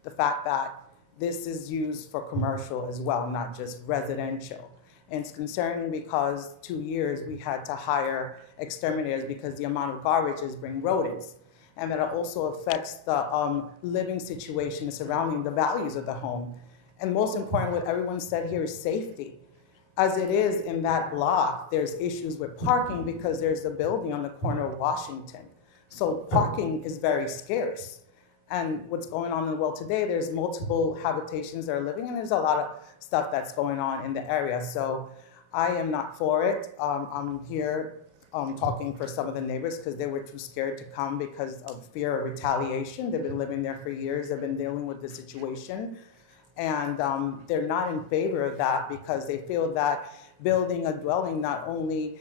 The fact that this is used for commercial as well, not just residential. And it's concerning because 2 years we had to hire exterminators because the amount of garbage is bring rodents. and that it also affects the living situation surrounding the values of the home. And most important, what everyone said here is safety. As it is in that block, there's issues with parking because there's a building on the corner of Washington. So parking is very scarce. And what's going on in the world today, there's multiple habitations that are living, and there's a lot of stuff that's going on in the area. So I am not for it. I'm here talking for some of the neighbors because they were too scared to come because of fear of retaliation. They've been living there for years. They've been dealing with the situation. And they're not in favor of that because they feel that building a dwelling not only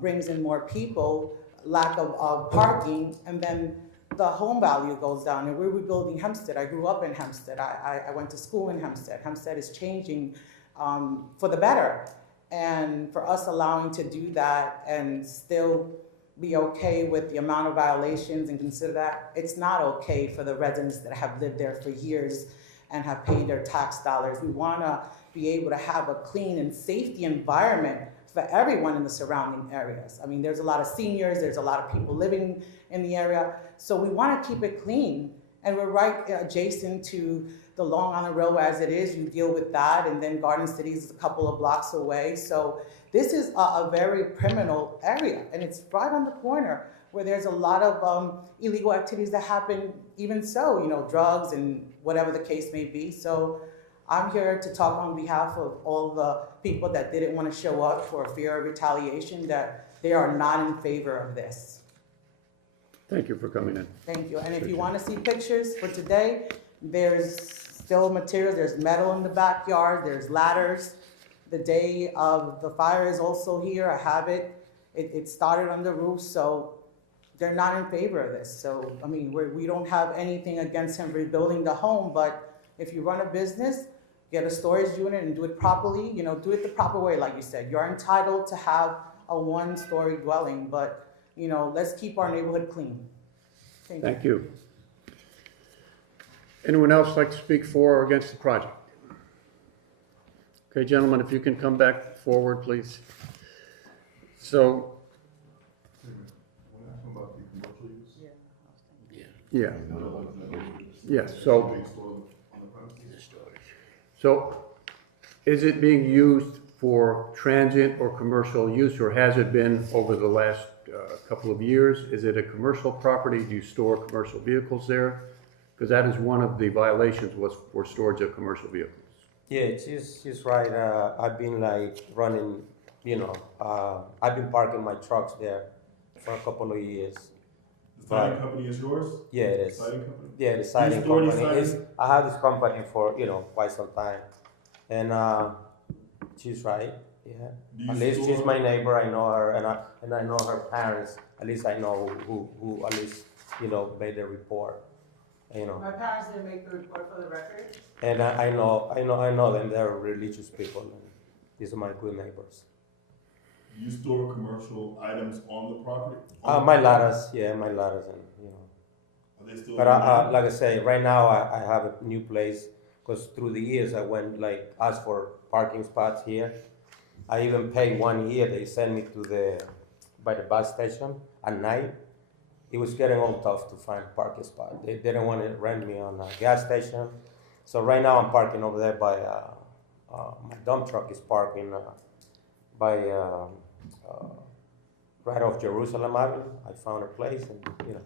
brings in more people, lack of parking, and then the home value goes down. And we're rebuilding Hempstead. I grew up in Hempstead. I went to school in Hempstead. Hempstead is changing for the better. And for us allowing to do that and still be okay with the amount of violations and consider that, it's not okay for the residents that have lived there for years and have paid their tax dollars. We want to be able to have a clean and safety environment for everyone in the surrounding areas. I mean, there's a lot of seniors, there's a lot of people living in the area, so we want to keep it clean. And we're right adjacent to the Long Island Railroad as it is. You deal with that, and then Garden City is a couple of blocks away. So this is a very criminal area, and it's right on the corner where there's a lot of illegal activities that happen, even so, you know, drugs and whatever the case may be. So I'm here to talk on behalf of all the people that didn't want to show up for fear of retaliation, that they are not in favor of this. Thank you for coming in. Thank you. And if you want to see pictures for today, there's still materials. There's metal in the backyard. There's ladders. The day of the fire is also here. I have it. It started on the roof, so they're not in favor of this. So, I mean, we don't have anything against him rebuilding the home, but if you run a business, get a storage unit and do it properly, you know, do it the proper way, like you said. You're entitled to have a one-story dwelling, but, you know, let's keep our neighborhood clean. Thank you. Anyone else like to speak for or against the project? Okay, gentlemen, if you can come back forward, please. So, yeah. Yes, so is it being used for transient or commercial use, or has it been over the last couple of years? Is it a commercial property? Do you store commercial vehicles there? Because that is one of the violations, was for storage of commercial vehicles. Yeah, she's right. I've been like running, you know, I've been parking my trucks there for a couple of years. The siding company is yours? Yeah, it is. Siding company? Yeah, the siding store any company siding? I have this company for, you know, quite some time. And she's right, yeah. Do you At least she's store- my neighbor, I know her, and I know her parents. At least I know who at least, you know, made the report, you know. My parents didn't make the report for the record. And I know them, they're religious people, and these are my good neighbors. Do you store commercial items on the property? My ladders, yeah, my ladders, and, you know. Are they still? But like I say, right now I have a new place, because through the years I went like asked for parking spots here. I even paid one year. They sent me to by the bus station at night. It was getting all tough to find a parking spot. They didn't want to rent me on a gas station. So right now I'm parking over there by my dump truck is parking by right off Jerusalem Avenue. I found a place, and you know.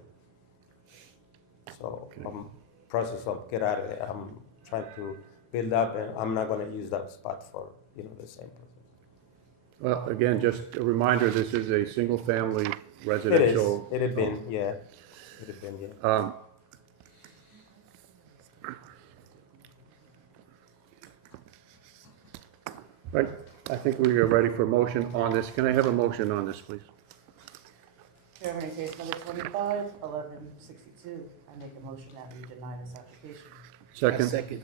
So I'm process of get out of there. I'm trying to build up, and I'm not going to use that spot for, you know, the same purpose. Well, again, just a reminder, this is a single-family It is. residential. It had been, yeah. It had been, yeah. Right, I think we are ready for a motion on this. Can I have a motion on this, please? Chairman, in case number 25-1162, I make a motion that we deny this application. Second?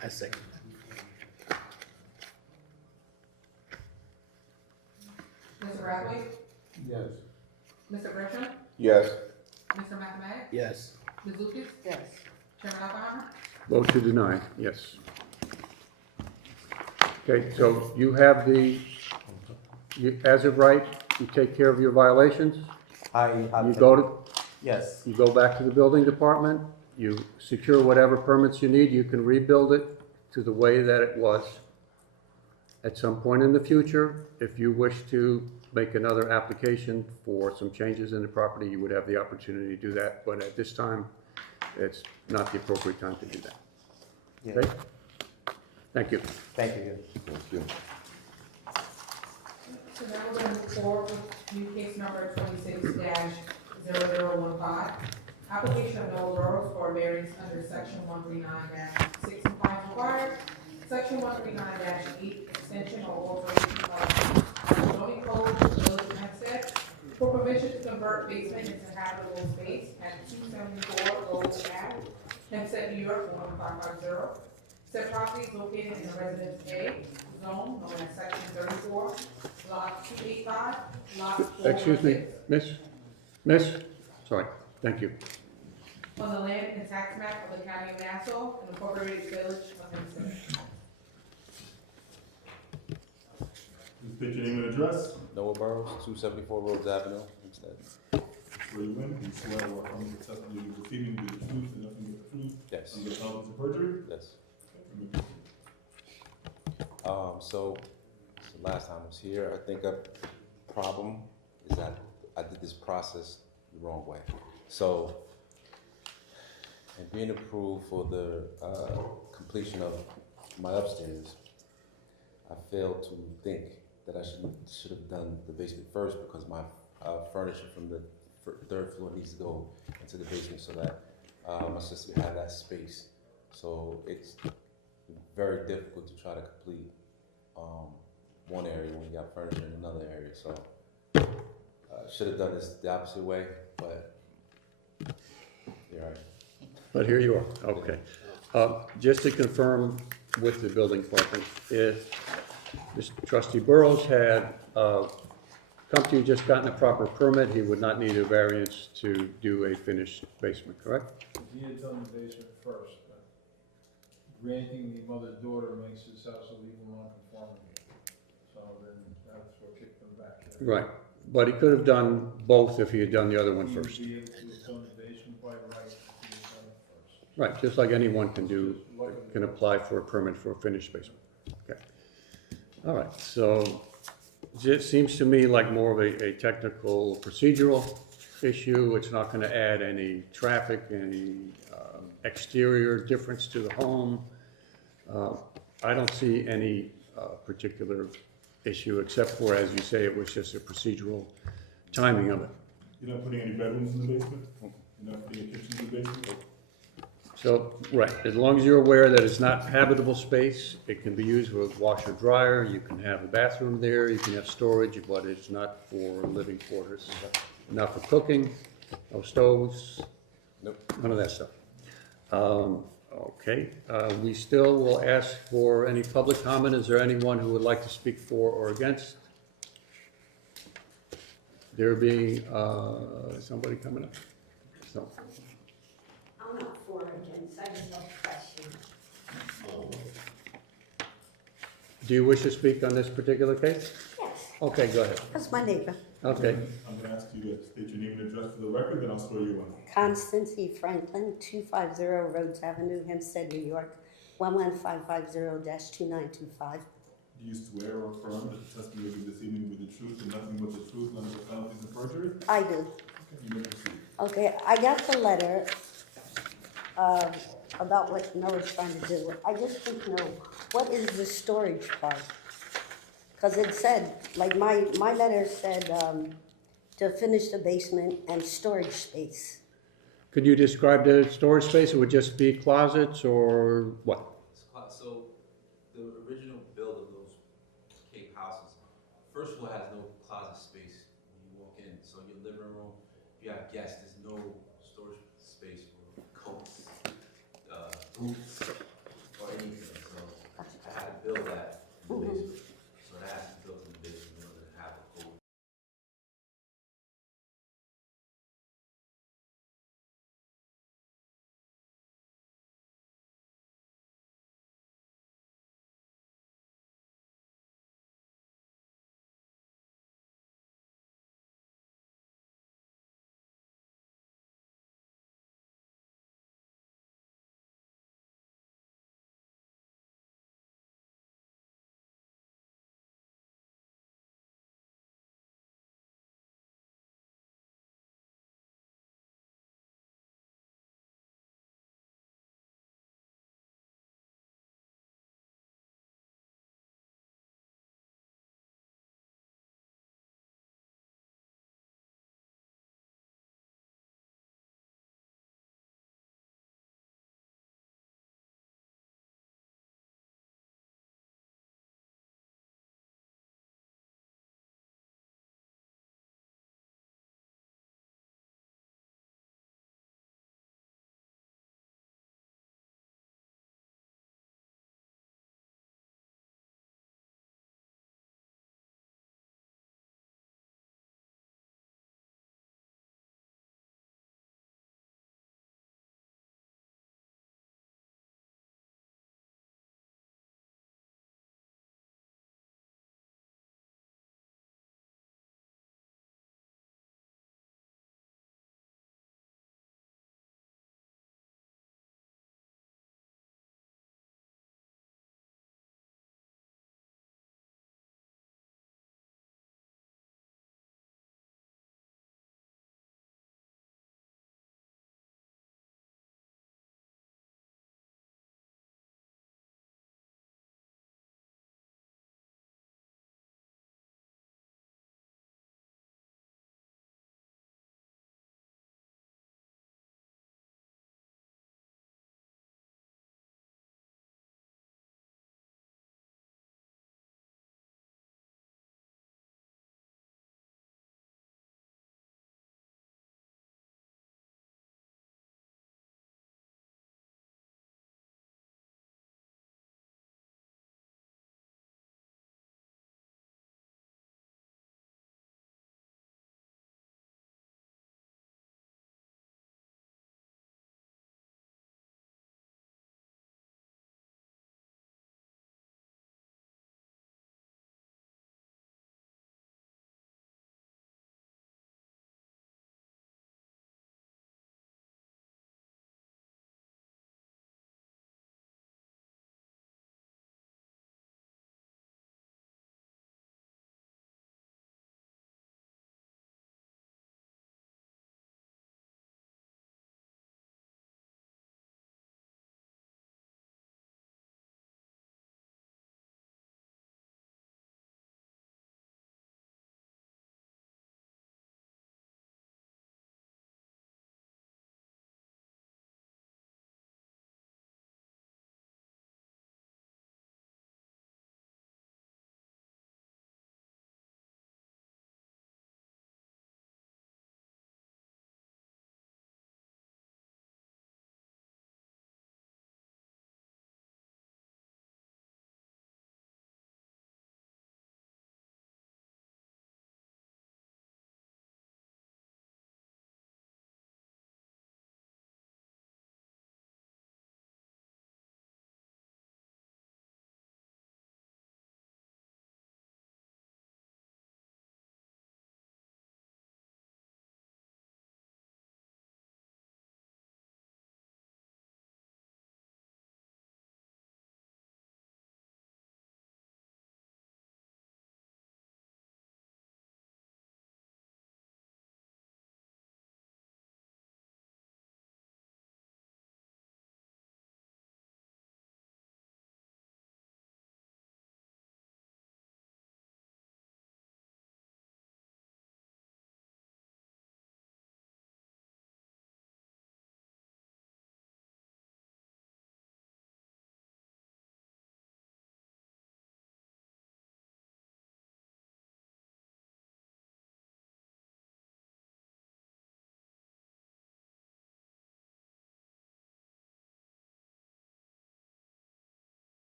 I second. Mr. Bradley? Yes. Mr. Gresham? Yes. Mr. McNamara? Yes. Ms. Lucas? Yes. Chairman Oppenheimer? Vote to deny, yes. Okay, so you have as of right, you take care of your violations? I have. You go to, Yes, you go back to the building department, you secure whatever permits you need, you can rebuild it to the way that it was. At some point in the future, if you wish to make another application for some changes in the property, you would have the opportunity to do that, but at this time, it's not the appropriate time to do that. yeah, Okay? Thank you. thank you. Thank you. So now we're gonna move forward with new case number 26-0015. Application of Noel Burrows for a variance under section 139-6 compliance required. Section 139-8, extension or alteration of zoning code of the village of Hempstead for permission to convert basement into habitable space at 274 Old Ave, Hempstead, New York, 11550. Said property is located in the Residence A zone, known as section 34, lot 285, lot 416. Excuse me, Miss, sorry, thank you. On the land and tax map of the county of Nassau and incorporated village of Hempstead. Please state your name and address. Noah Burrows, 274 Rhodes Avenue, Hempstead. Swear you in, you swear or affirm the testimony you give this evening will be the truth and nothing but the truth. Yes. Under the penalty of perjury. Yes. You may proceed. So the last time I was here, I think a problem is that I did this process the wrong way. So, and being approved for the completion of my upstairs, I failed to think that I should have done the basement first because my furniture from the third floor needs to go into the basement so that my sister can have that space. So it's very difficult to try to complete one area when you got furniture in another area. So should have done this the opposite way, but you're right. But here you are, okay. Just to confirm with the building department, if Mr. Trustee Burrows had come to you, just gotten a proper permit, he would not need a variance to do a finished basement, correct? He had done the basement first, but granting the mother's daughter makes his house a legal non-conforming. So then that's what kicked him back. Right, but he could have done both if he had done the other one first. He would be able to have done the basement by right if he had done it first. Right, just like anyone can do, can apply for a permit for a finished basement. Okay. All right, so it seems to me like more of a technical procedural issue. It's not gonna add any traffic, any exterior difference to the home. I don't see any particular issue except for, as you say, it was just a procedural timing of it. You're not putting any bedrooms in the basement? You're not putting a kitchen in the basement? So, right, as long as you're aware that it's not habitable space, it can be used with washer dryer, you can have a bathroom there, you can have storage, but it's not for living quarters. Not for cooking, no stoves, Nope. none of that stuff. Okay, we still will ask for any public comment. Is there anyone who would like to speak for or against? There being, somebody coming up? So, I'm not for or against, I just have a question. do you wish to speak on this particular case? Yes, Okay, go ahead. that's my neighbor, Okay, I'm gonna ask you to state your name and address for the record, then I'll swear you in. Constance E. Franklin, 250 Rhodes Avenue, Hempstead, New York, 11550-2925. Do you swear or affirm that the testimony you give this evening will be the truth and nothing but the truth under the penalties of perjury? I do. You may proceed. Okay, I got the letter about what Noah's trying to do. I just want to know, what is the storage part? Because it said, like my letter said, to finish the basement and storage space. could you describe the storage space? It would just be closets or what? So the original build of those Cape houses, first floor has no closet space when you walk in. So your living room, if you have guests, there's no storage space for coats, boots,